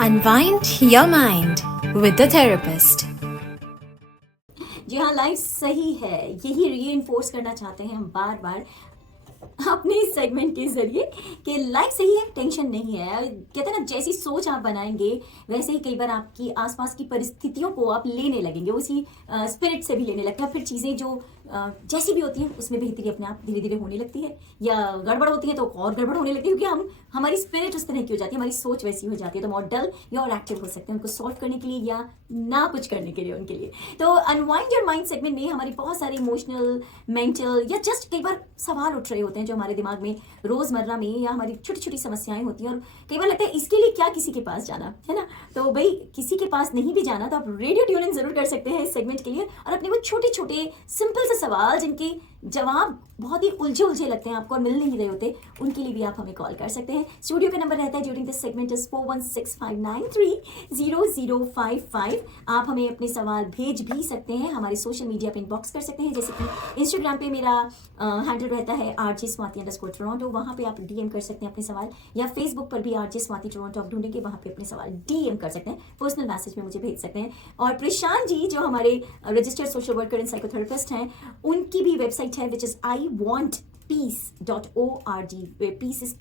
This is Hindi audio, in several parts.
Unwind your mind with the therapist. जी हाँ, लाइफ सही है, यही रीइंफोर्स करना चाहते हैं हम बार बार अपने इस सेगमेंट के जरिए कि लाइफ सही है, टेंशन नहीं है। कहते हैं ना, जैसी सोच आप बनाएंगे वैसे ही कई बार आपकी आसपास की परिस्थितियों को आप लेने लगेंगे, उसी स्पिरिट से भी लेने लगते हैं। फिर चीज़ें जो जैसी भी होती हैं उसमें बेहतरी अपने आप धीरे धीरे होने लगती है, या गड़बड़ होती है तो और गड़बड़ होने लगती है, क्योंकि हमारी स्पिरिट उस तरह की हो जाती है, हमारी सोच वैसी हो जाती है। तो मॉडल या और एक्टिव हो सकते हैं उनको सॉल्व करने के लिए या ना कुछ करने के लिए उनके लिए। तो अनवाइंड योर माइंड सेगमेंट में हमारी बहुत सारी इमोशनल, मेंटल या जस्ट कई बार सवाल उठ रहे होते हैं जो हमारे दिमाग में रोजमर्रा में, या हमारी छोटी छोटी समस्याएं होती हैं, और कई बार लगता है इसके लिए क्या किसी के पास जाना है ना। तो भाई, किसी के पास नहीं भी जाना तो आप रेडियो ट्यून इन जरूर कर सकते हैं इस सेगमेंट के लिए, और अपने वो छोटे छोटे सिंपल से सवाल जिनके जवाब बहुत ही उलझे उलझे लगते हैं आपको और मिल नहीं रहे होते, उनके लिए भी आप हमें कॉल कर सकते हैं। स्टूडियो का नंबर रहता है ड्यूरिंग दिस सेगमेंट इज 4165930055। आप हमें अपने सवाल भेज भी सकते हैं, हमारे सोशल मीडिया पे इनबॉक्स कर सकते हैं, जैसे कि इंस्टाग्राम पे मेरा हैंडल रहता है RJ_Swati_Toronto, वहाँ पे आप डीएम कर सकते हैं अपने सवाल, या फेसबुक पर भी RJ_Swati_Toronto आप ढूंढेंगे, वहाँ पे अपने सवाल डीएम कर सकते हैं, पर्सनल मैसेज में मुझे भेज सकते हैं। और प्रशांत जी जो हमारे registered social worker and psychotherapist हैं, उनकी भी वेबसाइट है which is iwantpeace.org, peace is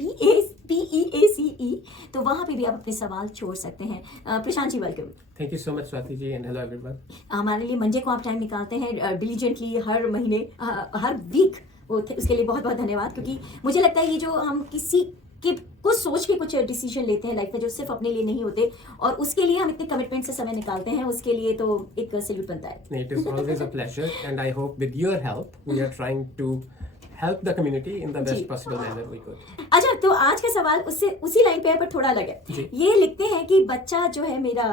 PEACE, तो वहां पे भी आप अपने सवाल छोड़ सकते हैं। Prashant ji, welcome. Thank you so much Swati ji, and hello everyone. हमारे लिए मंडे को आप टाइम निकालते हैं डिलीजेंटली, हर महीने, हर वीक, उसके लिए बहुत बहुत धन्यवाद। क्योंकि मुझे लगता है ये जो हम किसी के कुछ सोच के कुछ डिसीजन लेते हैं लाइफ में जो सिर्फ अपने लिए नहीं होते, और उसके लिए हम इतने कमिटमेंट से समय निकालते हैं, उसके लिए तो एक सैल्यूट बनता है। It is always a pleasure and I hope with your help we are trying to help the community in the best possible manner we could. अच्छा, तो आज का सवाल उससे उसी लाइन पे है पर थोड़ा अलग है। ये लिखते हैं कि बच्चा जो है मेरा,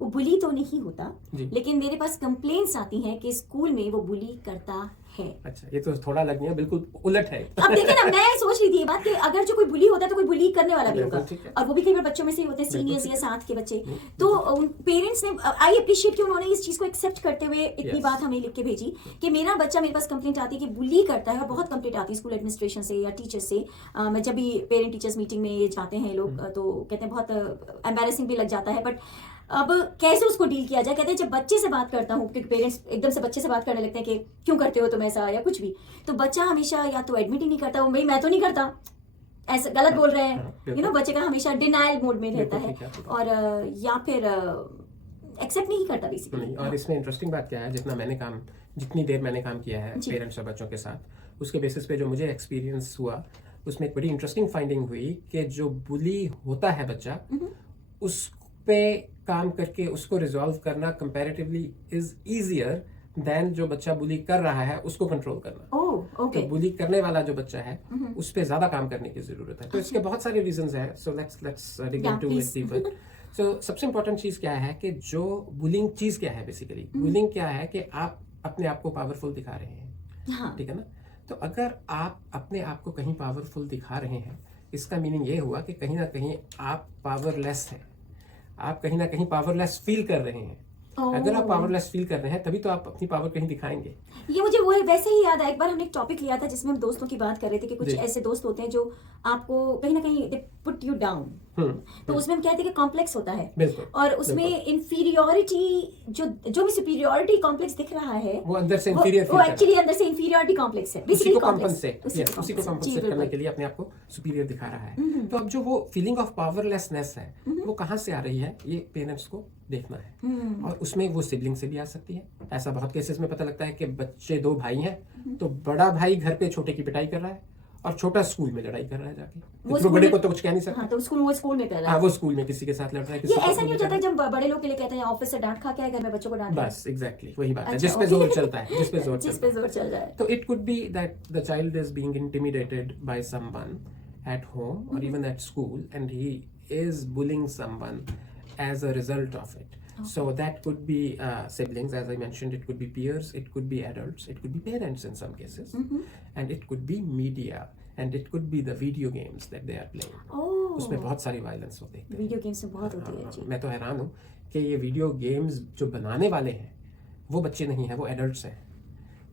वो बुली तो नहीं होता, लेकिन मेरे पास कंप्लेंट्स आती हैं कि स्कूल में वो बुली करता है। अच्छा, ये तो थोड़ा अलग नहीं है, बिल्कुल उलट है। अब देखिए ना, मैं सोच रही थी ये बात कि अगर जो कोई बुली होता है तो कोई बुली करने वाला भी होगा, और वो भी कई बार बच्चों में से होते हैं, सीनियर्स या साथ के बच्चे। तो पेरेंट्स ने, आई अप्रिशिएट कि उन्होंने इस चीज को एक्सेप्ट करते हुए इतनी बात हमें लिख के भेजी कि मेरा बच्चा, मेरे पास कंप्लेंट आती है कि बुली करता है, और बहुत कंप्लेंट आती है स्कूल एडमिनिस्ट्रेशन से या टीचर से। मैं जब भी पेरेंट टीचर्स मीटिंग में ये जाते हैं लोग, तो कहते हैं बहुत एम्बैरेसिंग भी लग जाता है, बट अब कैसे उसको डील किया जाए। कहते हैं जब बच्चे से बात करता हूँ, क्योंकि पेरेंट्स एकदम से बच्चे से बात करने लगते हैं कि क्यों करते हो तुम ऐसा या कुछ भी, तो बच्चा हमेशा या तो एडमिट ही नहीं करता, वो मैं तो नहीं करता, ऐसा गलत बोल रहे हैं, बच्चे का हमेशा डिनायल मोड में रहता है, और या फिर एक्सेप्ट नहीं करता बेसिकली। और इसमें इंटरेस्टिंग बात क्या है, जितनी देर मैंने काम किया है पेरेंट्स और बच्चों के साथ, उसके बेसिस पे जो मुझे एक्सपीरियंस हुआ, उसमें एक बड़ी इंटरेस्टिंग फाइंडिंग हुई कि जो बुली होता है बच्चा, उस पे काम करके उसको रिजॉल्व करना कंपैरेटिवली इज इजियर देन जो बच्चा बुली कर रहा है उसको कंट्रोल करना। okay. तो बुली करने वाला जो बच्चा है उस पे ज्यादा काम करने की जरूरत है। तो इसके बहुत सारे रीजंस हैं, so let's dig into it deeper. So सबसे इंपॉर्टेंट चीज क्या है कि जो बुलिंग चीज क्या है, बेसिकली बुलिंग क्या है कि आप अपने आप को पावरफुल दिखा रहे हैं, ठीक है ना। तो अगर आप अपने आप को कहीं पावरफुल दिखा रहे हैं, इसका मीनिंग ये हुआ कि कहीं ना कहीं आप पावरलेस हैं, आप कहीं ना कहीं पावरलेस फील कर रहे हैं। अगर आप पावरलेस फील कर रहे हैं तभी तो आप अपनी पावर कहीं दिखाएंगे। ये मुझे वो है, वैसे ही याद है, एक बार हमने एक टॉपिक लिया था जिसमें हम दोस्तों की बात कर रहे थे कि कुछ ऐसे दोस्त होते हैं जो आपको कहीं ना कहीं दे पुट यू डाउन, तो उसमें हम कहते हैं कि कॉम्प्लेक्स होता है, और उसमें इंफीरियोरिटी, जो भी सुपीरियोरिटी कॉम्प्लेक्स दिख रहा है, वो अंदर से इंफीरियर, वो एक्चुअली अंदर से इंफीरियोरिटी कॉम्प्लेक्स है, उसी को कॉम्पेंसेट करने के लिए अपने आप को सुपीरियर दिखा रहा है। तो अब जो वो फीलिंग ऑफ पावरलेसनेस है, वो कहाँ से आ रही है, ये पेरेंट्स को देखना है, और उसमें वो सिबलिंग से भी आ सकती है। ऐसा बहुत केसेस में पता लगता है कि बच्चे 2 भाई हैं, तो बड़ा भाई घर पे छोटे की पिटाई कर रहा है, और छोटा स्कूल में लड़ाई कर रहा है जाके, तो बड़े को तो कुछ कह नहीं सकता। तो वो स्कूल में कर रहा है। हाँ, वो स्कूल में किसी के साथ लड़ रहा है। ये ऐसा नहीं हो जाता जब बड़े लोग के लिए कहते हैं ऑफिस से डांट खा के आए, घर में बच्चों को डांट, बस एग्जैक्टली वही बात है, जिस पे जोर चलता है, जिस पे जोर चल रहा है। तो it could be that the child is being intimidated by someone at home और even at school, and he is bullying someone as a result of it. So that could be siblings, as I mentioned, it could be peers, it could be adults, it could be parents in some cases, and it could be media, and it could be the video games that they are playing. उसमें बहुत सारी वायलेंस होती है, वीडियो गेम्स में बहुत होती है जी। मैं तो हैरान हूँ कि ये वीडियो गेम्स जो बनाने वाले हैं वो बच्चे नहीं हैं, वो एडल्ट्स हैं,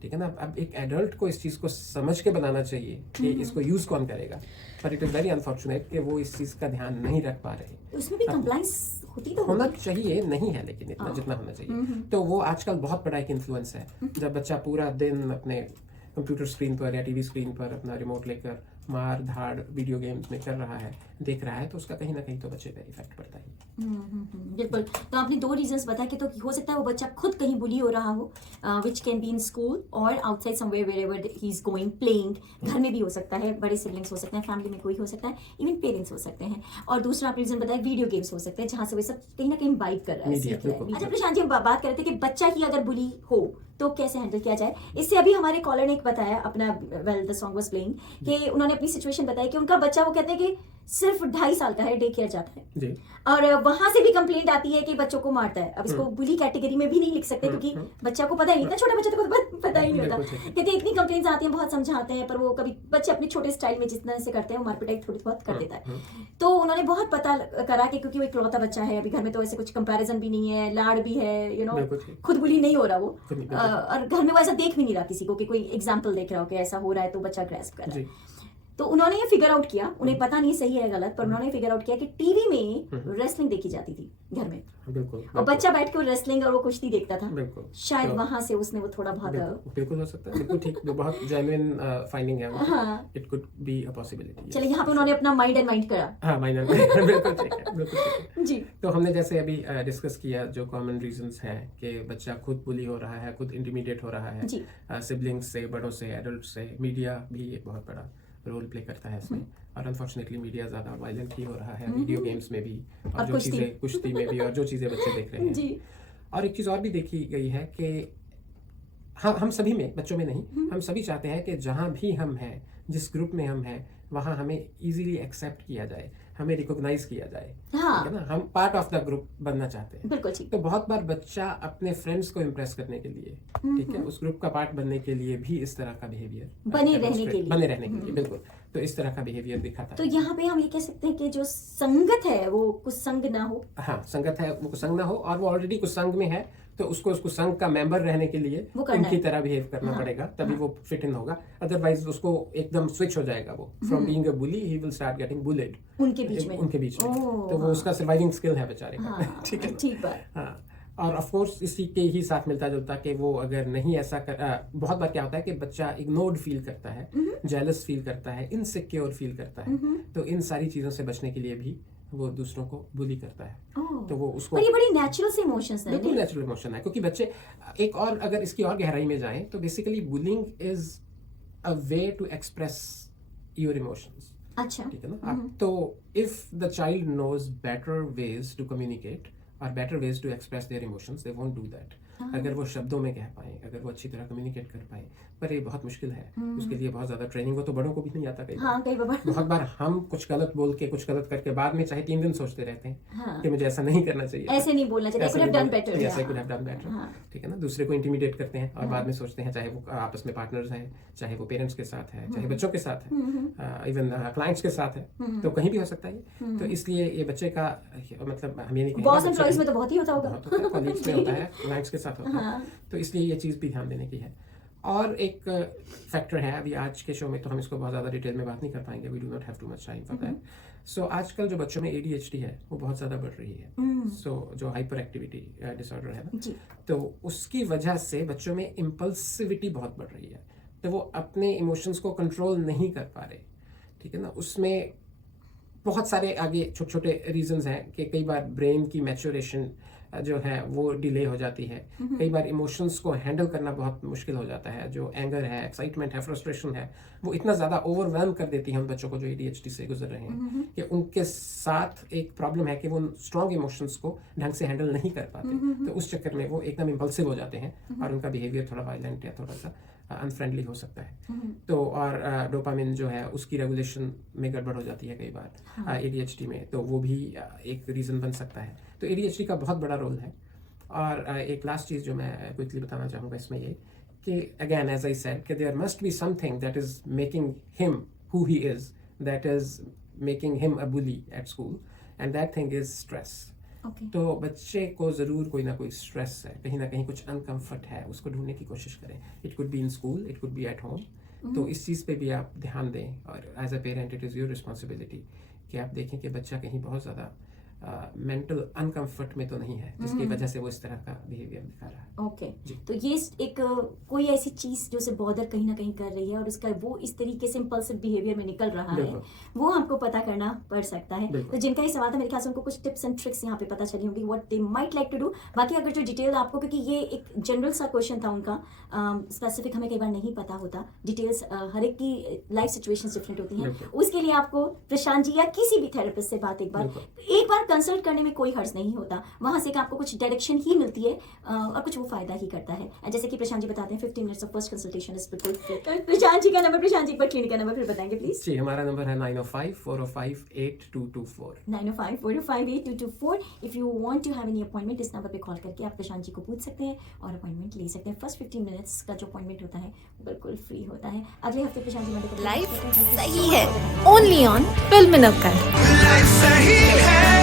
ठीक है ना। अब एक एडल्ट को इस चीज़ को समझ के बनाना चाहिए कि इसको यूज़ कौन करेगा, पर इट इज़ वेरी अनफॉर्चुनेट कि वो इस चीज़ का ध्यान नहीं रख पा रहे। उसमें भी कंप्लायंस होती तो होना होगी। चाहिए, नहीं है लेकिन इतना जितना होना चाहिए। तो वो आजकल बहुत बड़ा एक इन्फ्लुएंस है। जब बच्चा पूरा दिन अपने कंप्यूटर स्क्रीन पर या टीवी स्क्रीन पर अपना रिमोट लेकर मार धाड़ वीडियो गेम्स में कर रहा है, देख रहा है, तो उसका कहीं ना कहीं तो बच्चे पे इफेक्ट पड़ता है। बिल्कुल। तो आपने 2 रीजंस बताए कि तो हो सकता है वो बच्चा खुद कहीं बुली हो रहा हो, which can be in school और outside somewhere wherever he is going playing. घर में भी हो सकता है, बड़े सिबलिंग्स हो सकते हैं, फैमिली में कोई हो सकता है, इवन पेरेंट्स हो सकते हैं। और दूसरा आप रीजन बताया वीडियो गेम्स हो सकते हैं, जहां से वो सब कहीं ना कहीं बाइट कर रहा है, Media, सीख रहा है। बिल्कुल। अच्छा प्रशांत जी, हम बात कर रहे थे कि बच्चा ही अगर बुली हो तो कैसे हैंडल किया जाए। इससे अभी हमारे कॉलर ने एक बताया अपना, well the song was playing, कि उन्होंने अपनी सिचुएशन बताई कि उनका बच्चा, वो कहते हैं कि सिर्फ 2.5 साल का है, डे केयर जाता है, जी। और वहां से भी कंप्लेंट आती है कि बच्चों को मारता है। अब इसको बुली कैटेगरी में भी नहीं लिख सकते क्योंकि बच्चा को पता ही नहीं, इतना छोटा बच्चा तो पता ही नहीं होता। बिल्कुल ठीक है। कहते हैं इतनी कंप्लेंट्स आती हैं, बहुत समझाते हैं, पर वो कभी बच्चे अपने छोटे स्टाइल में जिस तरह से करते हैं वो मारपिटाई थोड़ी बहुत कर देता है। तो उन्होंने बहुत पता करा कि क्योंकि वो इकलौता बच्चा है, अभी घर में तो ऐसे कुछ कंपैरिजन भी नहीं है, लाड़ भी है, बिल्कुल ठीक। खुद बुली नहीं हो रहा वो, खुद नहीं, और घर में वो ऐसा देख भी नहीं रहा किसी को कि कोई एग्जाम्पल देख रहा हो कि ऐसा हो रहा है तो बच्चा ग्रैस्प कर रहा है। जी। तो उन्होंने ये फिगर आउट किया, उन्हें पता नहीं सही है गलत, पर उन्होंने फिगर आउट किया कि टीवी में रेसलिंग देखी जाती थी घर में, बिल्कुल। और बच्चा बैठ के वो रेसलिंग और वो कुश्ती देखता था। बिल्कुल। शायद तो- वहां से उसने वो थोड़ा बहुत बिल्कुल हो सकता है, बिल्कुल ठीक। जो बहुत जेन्युइन फाइंडिंग है वो, हाँ। It could be a possibility. चलिए यहाँ पे उन्होंने अपना माइंड एंड माइंड करा। हाँ, माइनर बिल्कुल ठीक है, बिल्कुल ठीक है। जी। तो हमने जैसे अभी डिस्कस किया जो कॉमन रीजंस हैं कि बच्चा खुद बुली हो रहा है, खुद इंटिमिडेट हो रहा है, जी। सिबलिंग्स से, बड़ों से, एडल्ट से, मीडिया भी एक बहुत बड़ा रोल प्ले करता है इसमें। और अनफॉर्चुनेटली मीडिया ज़्यादा वायलेंट ही हो रहा है, वीडियो गेम्स में भी, और जो कुश्ती। चीज़ें कुश्ती में भी, और जो चीज़ें बच्चे देख रहे हैं। जी। और एक चीज़ और भी देखी गई है कि हम सभी में, बच्चों में नहीं, हम सभी चाहते हैं कि जहाँ भी हम हैं, जिस ग्रुप में हम हैं, वहाँ हमें इजीली एक्सेप्ट किया जाए, हमें रिकॉग्नाइज किया जाए। हाँ। ठीक है ना, हम पार्ट ऑफ द ग्रुप बनना चाहते हैं। बिल्कुल ठीक। तो बहुत बार बच्चा अपने फ्रेंड्स को इम्प्रेस करने के लिए, ठीक है, उस ग्रुप का पार्ट बनने के लिए भी इस तरह का बिहेवियर, बने रहने के लिए। बने रहने के लिए, बिल्कुल, तो इस तरह का बिहेवियर दिखाता तो है। यहाँ पे हम ये कह सकते हैं कि जो संगत है वो कुछ संग ना हो। हाँ, संगत है, वो कुसंग ना हो, और वो ऑलरेडी कुसंग में है, तो उसको उस कुसंग का मेंबर रहने के लिए वो करना उनकी है। तरह बिहेव करना हाँ, पड़ेगा, तभी वो फिट इन होगा। अदरवाइज उसको एकदम स्विच हो जाएगा, वो from being a bully he will start getting bullied उनके बीच में। उनके बीच में। ओह, तो वो उसका सर्वाइविंग स्किल है बेचारे का। हाँ, ठीक है ना? ठीक बात। हाँ, और ऑफ कोर्स इसी के ही साथ मिलता जुलता कि वो अगर नहीं ऐसा बहुत बार क्या होता है कि बच्चा इग्नोर्ड फील करता है, जेलस फील करता है, इनसिक्योर फील करता है, तो इन सारी चीजों से बचने के लिए भी वो दूसरों को बुली करता है। ओह, तो वो उसको, पर ये बड़ी नेचुरल से इमोशंस हैं। बिल्कुल नेचुरल इमोशन है, क्योंकि बच्चे एक और अगर इसकी और गहराई में जाएं तो basically bullying is a way to express your emotions. अच्छा। ठीक है ना। तो if the child knows better ways to communicate और better ways to express their emotions, they won't do that. अगर वो शब्दों में कह पाए, अगर वो अच्छी तरह कम्युनिकेट कर पाए, पर ये बहुत मुश्किल है, उसके लिए बहुत ज्यादा ट्रेनिंग हो, तो बड़ों को भी नहीं आता कई बार। हाँ, कई बार। बहुत बार हम कुछ गलत बोल के, कुछ गलत करके बाद में चाहे 3 दिन सोचते रहते हैं हाँ। कि मुझे ऐसा नहीं करना चाहिए, ऐसे नहीं बोलना चाहिए, ऐसा could have नहीं done बोलना- better, Yes, I yeah. could have done better. हाँ। ठीक है ना, दूसरे को इंटिमिडेट करते हैं और बाद में सोचते हैं, चाहे वो आपस में पार्टनर्स हैं, चाहे वो पेरेंट्स के साथ है, चाहे बच्चों के साथ है, इवन क्लाइंट्स के साथ है, तो कहीं भी हो सकता है ये। तो इसलिए ये बच्चे का, मतलब हम ये नहीं कहेंगे, बॉस बच्चे एम्प्लॉइज का- में तो बहुत ही होता होगा। बहुत होता है, कॉलीग्स में होता है, क्लाइंट्स के साथ होता है। हाँ। तो इसलिए ये चीज़ भी ध्यान देने की है। और एक फैक्टर है, अभी आज के शो में तो हम इसको बहुत ज़्यादा डिटेल में बात नहीं कर पाएंगे, we do not have too much time for that. So आजकल जो बच्चों में ADHD है वो बहुत ज़्यादा बढ़ रही है। सो जो हाइपर एक्टिविटी डिसऑर्डर है ना, जी। तो उसकी वजह से बच्चों में इम्पल्सिविटी बहुत बढ़ रही है। तो वो अपने इमोशंस को कंट्रोल नहीं कर पा रहे। ठीक है ना, उसमें बहुत सारे आगे छोटे छोटे रीजंस हैं कि कई बार ब्रेन की मैच्योरेशन जो है वो डिले हो जाती है, कई बार इमोशंस को हैंडल करना बहुत मुश्किल हो जाता है, जो एंगर है, एक्साइटमेंट है, फ्रस्ट्रेशन है, वो इतना ज़्यादा ओवरवेलम कर देती है उन बच्चों को जो ADHD से गुजर रहे हैं, कि उनके साथ एक प्रॉब्लम है कि वो स्ट्रॉन्ग इमोशंस को ढंग से हैंडल नहीं कर पाते। तो उस चक्कर में वो एकदम इम्पल्सिव हो जाते हैं और उनका बिहेवियर थोड़ा वायलेंट या थोड़ा सा अनफ्रेंडली हो सकता है। तो और डोपामिन जो है उसकी रेगुलेशन में गड़बड़ हो जाती है कई बार ADHD में, तो वो भी एक रीज़न बन सकता है। तो ADHD का बहुत बड़ा रोल है। और एक लास्ट चीज़ जो मैं क्विकली बताना चाहूँगा इसमें ये कि अगेन एज आई सेड कि there must be something that is making him who he is, that is making him a bully at school, and that thing is stress. Okay. तो बच्चे को ज़रूर कोई ना कोई स्ट्रेस है, कहीं ना कहीं कुछ अनकंफर्ट है, उसको ढूंढने की कोशिश करें। It could be in school, it could be at home. तो इस चीज़ पे भी आप ध्यान दें, और as a parent it is your responsibility कि आप देखें कि बच्चा कहीं बहुत ज़्यादा मेंटल अनकंफर्ट में तो नहीं है जिसकी वजह से वो इस तरह का बिहेवियर दिखा रहा है। ओके जी। तो ये एक कोई ऐसी चीज जो उसे बॉदर कहीं ना कहीं कर रही है और उसका वो इस तरीके से इम्पल्सिव बिहेवियर में निकल रहा है, बिल्कुल। वो हमको पता करना पड़ सकता है। बिल्कुल। तो जिनका ये सवाल था मेरे ख्याल से उनको कुछ टिप्स एंड ट्रिक्स यहाँ पे पता चली होंगी what they might like to do. बाकी अगर जो डिटेल आपको, क्योंकि ये एक जनरल सा क्वेश्चन था उनका, स्पेसिफिक हमें कई बार नहीं पता होता, डिटेल्स हर एक की लाइफ सिचुएशंस डिफरेंट होती हैं, बिल्कुल। उसके लिए आपको प्रशांत जी या किसी भी थेरेपिस्ट से बात एक बार कंसल्ट करने में कोई हर्ज नहीं होता। वहां से आपको कुछ डायरेक्शन ही मिलती है और कुछ वो फायदा ही करता है। जैसे कि प्रशांत जी बताते हैं 15 minutes of first consultation is बिल्कुल फ्री। प्रशांत जी का नंबर, प्रशांत जी पर क्लिनिक का नंबर फिर बताएंगे प्लीज। जी, हमारा नंबर है 905-405-8224। 905-405-8224। If you want to have any appointment, इस नंबर पे कॉल करके आप प्रशांत जी को पूछ सकते हैं और अपॉइंटमेंट ले सकते हैं। फर्स्ट 15 मिनट्स का जो अपॉइंटमेंट होता है बिल्कुल फ्री होता है। अगले हफ्ते प्रशांत जी लाइफ सही है, ओनली ऑन फिल्म नवकर। लाइफ सही है।